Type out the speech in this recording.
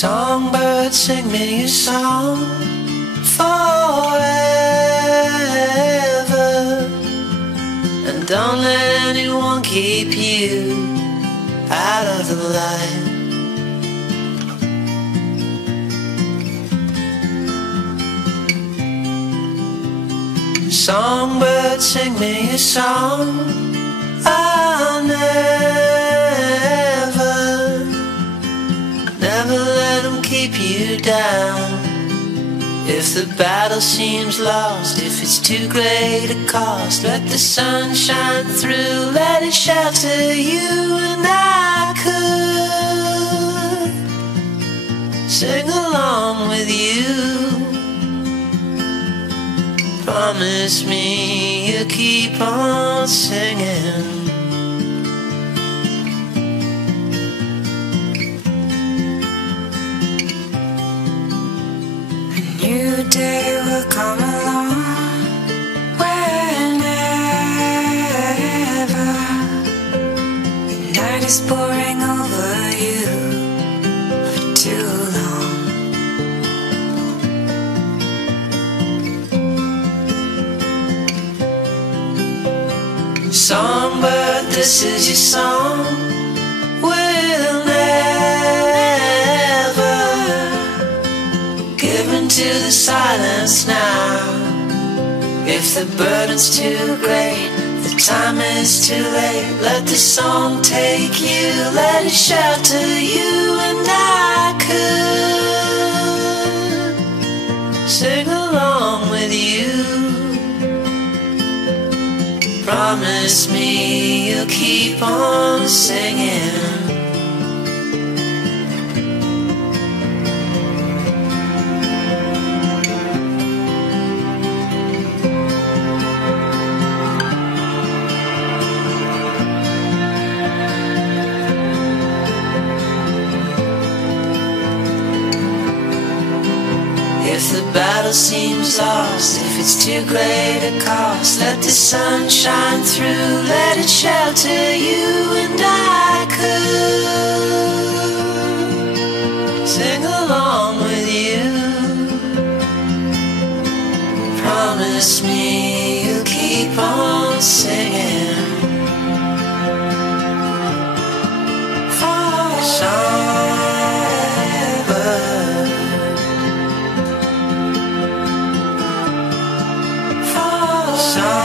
Songbird, sing me a song forever, and don't let anyone keep you out of the light. Songbird, sing me a song I'll never let them keep you down. If the battle seems lost, if it's too great a cost, let the sun shine through, let it shelter you. And I could sing along with you. Promise me you'll keep on singing. New day will come along whenever the night is pouring over you for too long. Songbird, this is your song. We'll never give in to the silence now. If the burden's too great, the time is too late, let the song take you, let it shelter you. And I could sing along with you. Promise me you'll keep on singing. If the battle seems lost, if it's too great a cost, let the sun shine through, let it shelter you. And I could sing along with you. Promise me you'll keep on singing. Songbird,